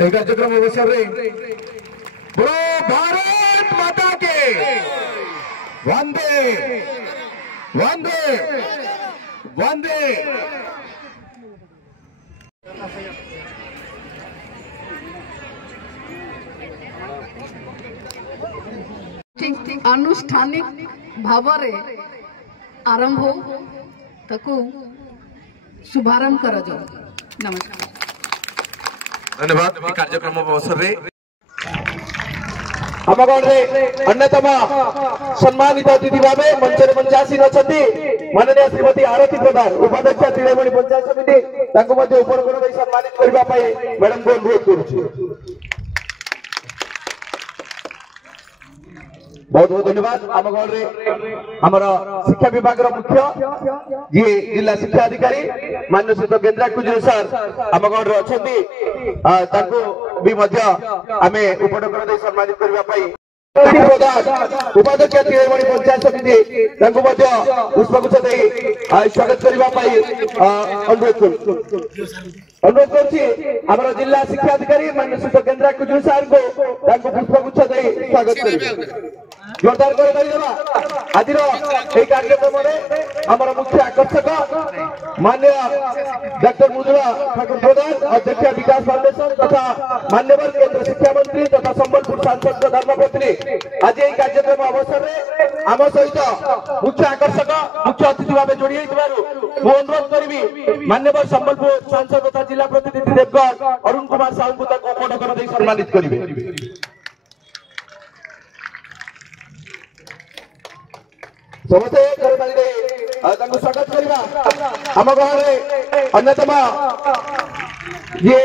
कार्यक्रम अवसर रे बोलो भारत माता के वंदे वंदे वंदे। आनुष्ठानिक भावरे आरंभ हो तकु शुभारंभ कर जो। नमस्कार धन्यवाद। कार्यक्रम अवसर रे अन्यतम सम्मानित अतिथि भाव मंच मंचासीन अच्छा माननीय श्रीमती आरती प्रधान उपाध्यक्ष त्रिवेणी पंचायत समिति उपरगुण सम्मानित करने मैडम को अनुरोध करुच्छे। बहुत बहुत धन्यवाद। आम आमर शिक्षा विभाग मुख्य जी जिला शिक्षा अधिकारी माननीय श्री गेंद्रा कुजुर सर आम गढ़ अच्छा भी आमे उपटकरण सम्मानित करने उपाध्यक्ष त्रिवेणी पंचायत समिति पुष्पगुच्छ स्वागत करने अनुरोध कर जिला शिक्षा अधिकारी माननीय श्री गेंद्रा कुजुर सर को पुष्पगुच्छ स्वागत करेंगे। जोरदार आज कार्यक्रम आम मुख्य आकर्षक माननीय डॉक्टर मृदुला ठाकुर प्रधान अध्यक्ष विकास फाउंडेशन तथा मान्यवर केंद्र शिक्षा मंत्री तथा संबलपुर सांसद धर्मपत्नी आज यही कार्यक्रम अवसर में आम सहित मुख्य आकर्षक मुख्य अतिथि भाव जोड़ी अनुरोध करी मान्यवर संबलपुर सांसद तथा जिला प्रतिनिधि देवगढ़ अरुण कुमार साहू को उपटकरण सम्मानित करेंगे। समस्ते स्वागत करवा आम गाँव अन्यतम ये